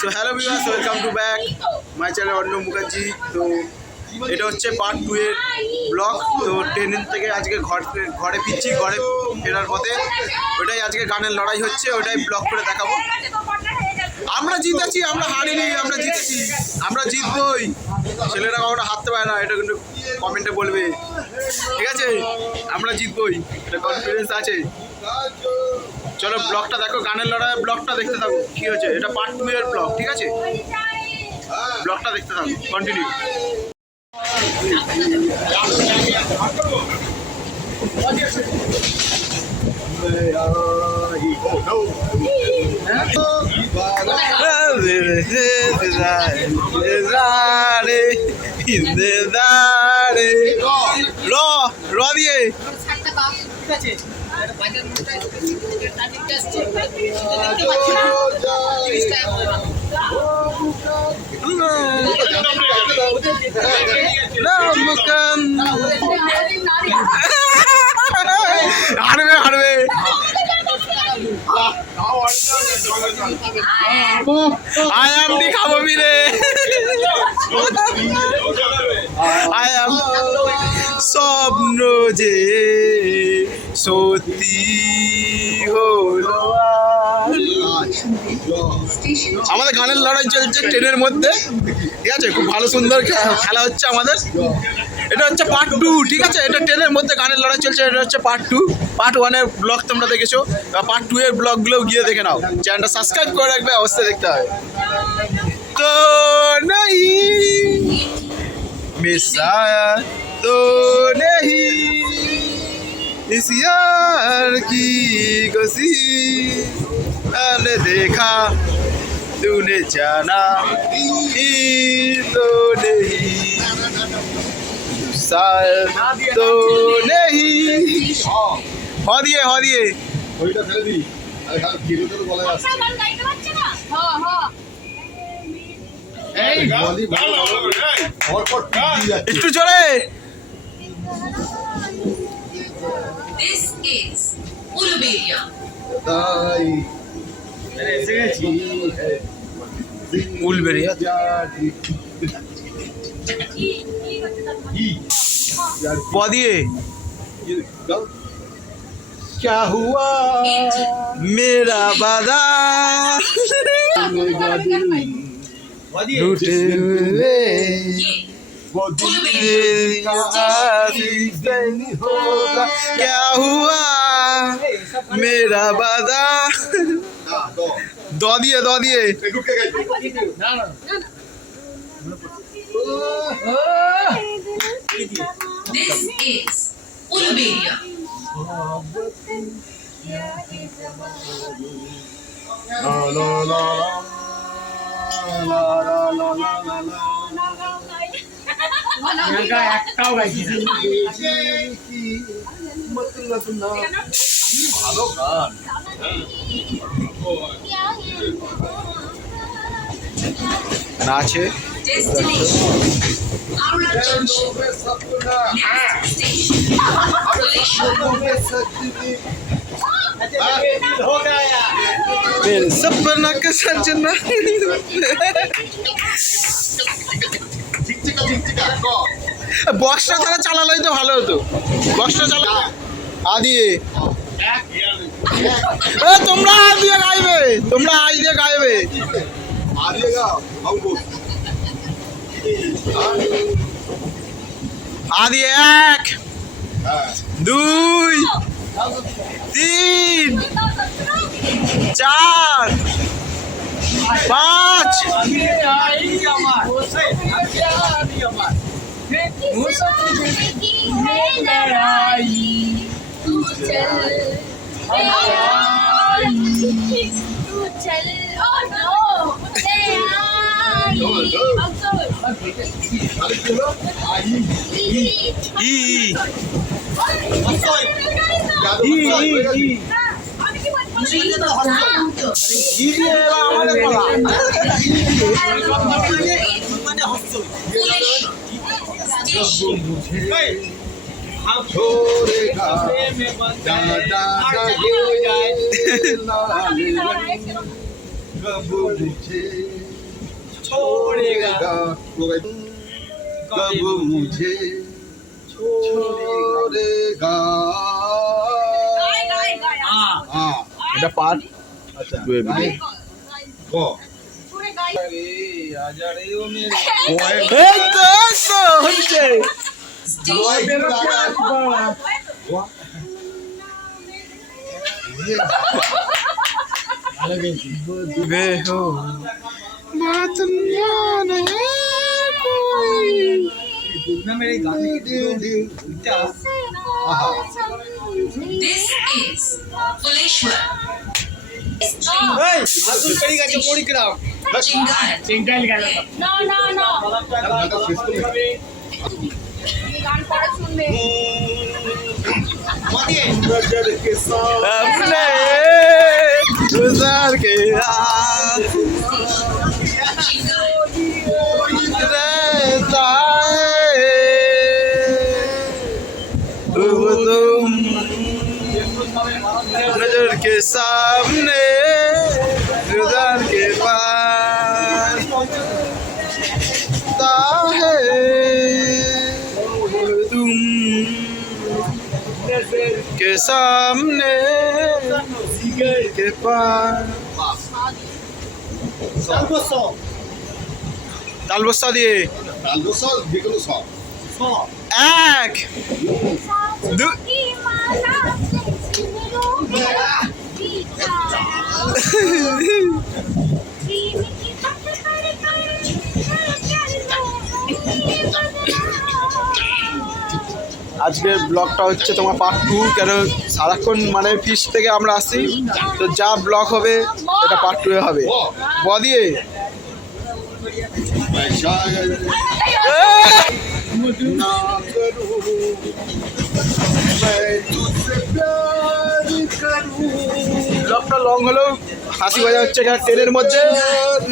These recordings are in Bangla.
So hello viewers, welcome to back my channel Arnab Mukherjee. তো এটা হচ্ছে পার্ট 2 এর ব্লগ। তো ট্রেন থেকে আজকে ঘরে ফিরছি, ঘরে ফেরার পথে ওটাই আজকে গানের লড়াই হচ্ছে, ওটাই ব্লগ করে দেখাবো। আমরা জিতেছি, আমরা হারিনি, আমরা জিতেছি, আমরা জিতবই। ছেলেরা কখনো হারতে পারে না, এটা কিন্তু কমেন্টে বলবে, ঠিক আছে? আমরা জিতবই, এটা কনফিডেন্স আছে। চলো ব্লগটা দেখো, গানের লড়াইয়ের ব্লগটা দেখতে থাকো। কি হচ্ছে, এটা পার্ট 2 এর ব্লগ, ঠিক আছে? ব্লগটা দেখতে থাকো, কন্টিনিউ। র দিয়ে হারবে হারবে। আয়ামটি খাবো মিলে, আয়াম স্বপ্ন যে সত্যি হলো। আমাদের গানের লড়াই চলছে ট্রেনের মধ্যে, ঠিক আছে? খুব ভালো সুন্দর খেলা হচ্ছে আমাদের। এটা হচ্ছে পার্ট 2, ঠিক আছে? এটা ট্রেনের মধ্যে গানের লড়াই চলছে, এটা হচ্ছে পার্ট 2। পার্ট 1 এর ব্লগ তোমরা দেখেছো, পার্ট 2 এর ব্লগগুলোও গিয়ে দেখে নাও। চ্যানেলটা সাবস্ক্রাইব করে রাখবে, অবশ্যই দেখতে হবে। তো নেই मिसाया तो नहीं इस यार की कोशिश, मैंने देखा तूने जाना ही तो नहीं, शायद तो नहीं। हो दिए ওইটা ফেলে দি, আরে খালি ভিডিওতে তো বলা যাচ্ছে। আচ্ছা গান গাইতে পারছ না? হ্যাঁ এই বলি ভালো একটু জোরে। This is Ulberia. उलबेरिया पौधिए क्या हुआ मेरा वादा टूटे हुए क्या हुआ मेरा वादा। दो दिए This is Ulberia. একটাও গাইছি ভালো গান। নাচে मेरे सपना का सजना। বক্সটা তারা চালালেই তো ভালো হতো, বক্সটা চালা আদিয়ে। তোমরা আই দিয়ে গাইবে, তোমরা আই দিয়ে গাইবে। আদি 1 2 3 4 5 कब मुझे छोड़ेगा कब मुझे छोड़ेगा এটা পার্ট আচ্ছা হচ্ছে बेहो बात नहीं कोई This is Fuleshwar. नजर के सामने गुजार के रहता है तुम नजर के सामने गुजार के पास है तुम के सामने के पास তালবস্তা দিয়ে এক আজকের ব্লগটা হচ্ছে তোমার পার্ট 2 কেন সারাক্ষণ মানে ফিস থেকে আমরা আসছি তো যা ব্লগ হবে এটা পার্ট 2 এ হবে বদিয়ে ব্লগটা লং হলেও হাসি মজা হচ্ছে এখানে ট্রেনের মধ্যে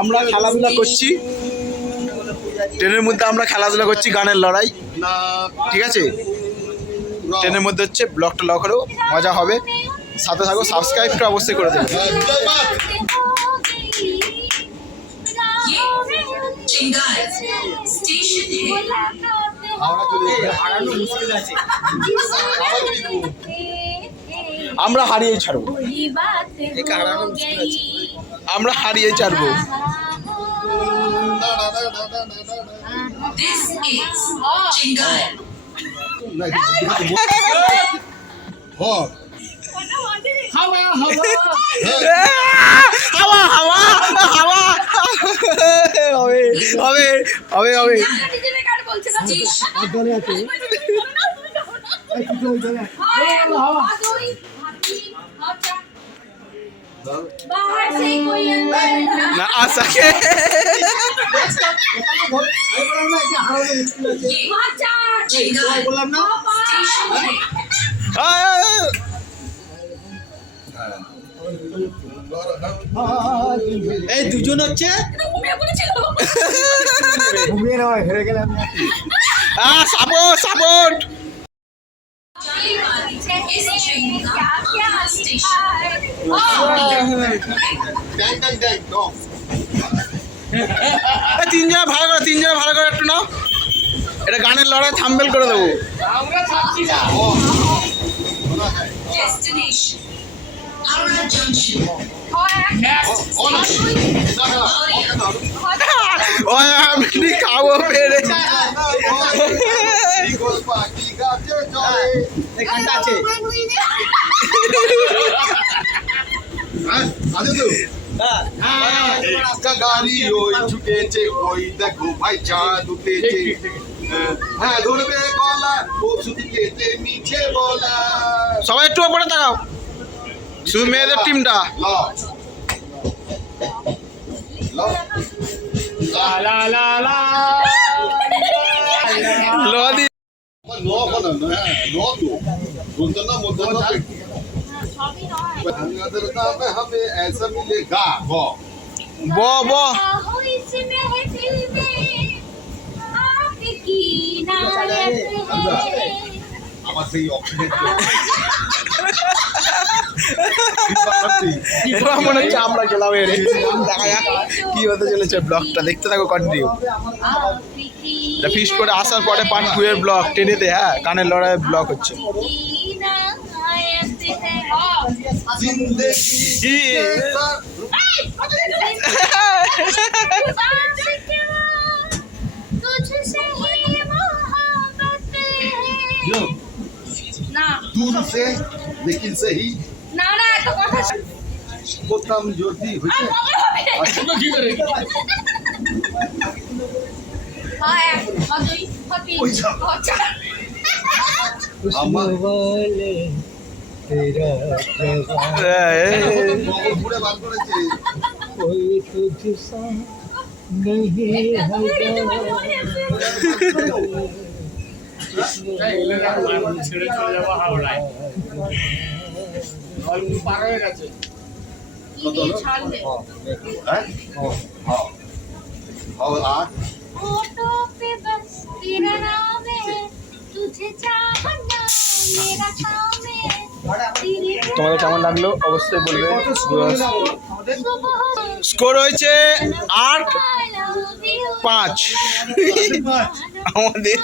আমরা খেলাধুলা করছি ট্রেনের মধ্যে আমরা খেলাধুলা করছি গানের লড়াই ঠিক আছে ট্রেনের মধ্যে হচ্ছে ব্লগটা লং হলেও মজা হবে সাথে থাকো সাবস্ক্রাইবটা অবশ্যই করে দেবে ये चिंगार स्टेशन है আমরা হারিয়ে ছাড়বো আমরা হারিয়ে ছাড়বো This is चिंगार হাওয়া হাওয়া হাওয়া হবে হবে হবে হবে बाहर से कोई अंदर না আসাকে ये चिंगार स्टेशन है এই দুজন হচ্ছে সাপোর্ট সাপোর্ট इस ट्रेन का अगला स्टेशन তিনজনে ভালো করে একটু নাও এটা গানের লড়াই থাম্বেল করে দেবো डेस्टिनेशन हावड़ा जंक्शन ওই আমি খাবো পেরে গাড়ি ওই ছুটেছে ওই দেখো ভাই চাঁদ উঠেছে হ্যাঁ ধরবে গলা ওষুধ খেতে মিছে বলা সবাই একটু ওপরে তাকাও শুধু মেয়েদের টিমটা লদি ন বলো না ন তো বলতো না মধ্যে বাংলাদেশ নামে হবে ऐसा मिलेगा গ ব ব हो इस महफिल में आपकी नायत है আমার সেই অপশনের এবার মনে হচ্ছে আমরা গেলাম এর দেখা যাক কি হতে চলেছে ব্লগটা দেখতে থাকো কন্টিনিউ ফিস্ট করে আসার পরে পার্ট 2 এর ব্লগ টেনেতে হ্যাঁ গানের লড়াইয়ের ব্লগ হচ্ছে जिंदगी না दूर से लेकिन सही না না এত কথা बोतम ज्योति হইছে হ্যাঁ দুই হতি আচ্ছা আমার तेरा বগল পুরে বার করেছে कोई तुझसा नहीं ছাড়বে হ্যাঁ और आज फोटो पे बस तेरा नाम है तुझे चाहना मेरा काम है तेरे তোমাদের কেমন লাগলো অবশ্যই বলবে স্কোর হয়েছে 8-5 আমাদের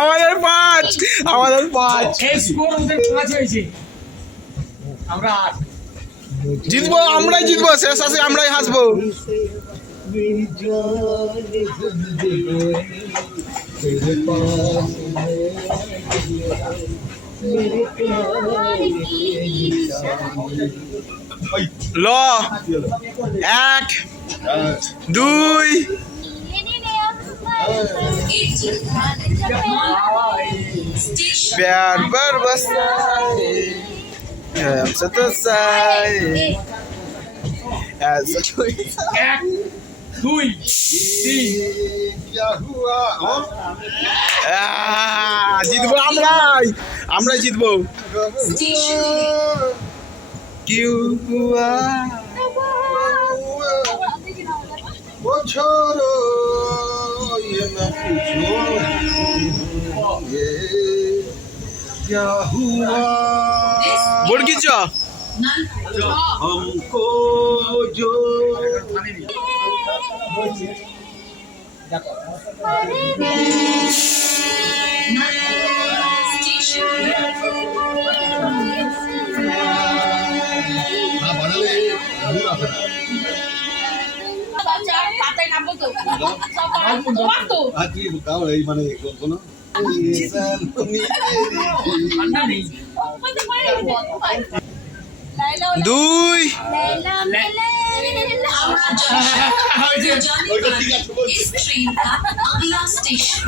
আমাদের 5 জিতবো আমরাই জিতবো শেষ আসে আমরাই হাসবো मेरी जान जिंदगी तेरे पास मेरे प्यार की निशानी ল 1 2 Station. प्यार बरबस हमसे तो साए ऐसा कोई क्या हुआ और জিতবো আমরাই জিতবো Station. क्यों हुआ वो छोड़ो ये न पूछो ये क्या हुआ बोल कीच हमको जो না বাড়ালে ভুল আসে না আজকে তাও এই মানে কোনো দুই इस ट्रेन का अगला स्टेशन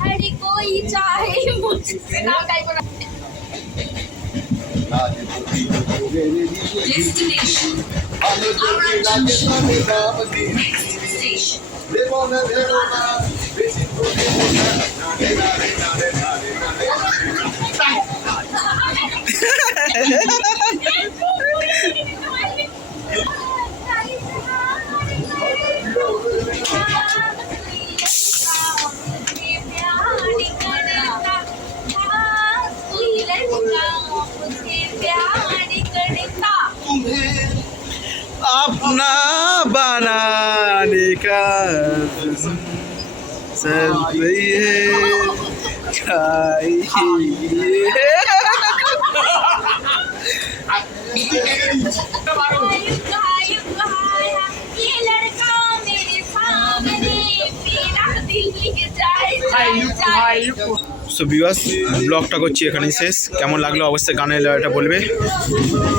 हर कोई चाहे मुझसे ना कहीं पर डेस्टिनेशन स्टेशन अपना बनाने का सब वही है चाहिए ये लड़का मेरे सामने मेरा दिल जाए সো ভিউয়ার্স ব্লগটা করছি এখানেই শেষ কেমন লাগলো অবশ্যই গানের লড়াইটা বলবে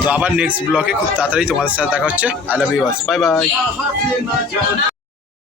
তো আবার নেক্সট ব্লগে খুব তাড়াতাড়ি তোমাদের সাথে দেখা হচ্ছে I love you bye by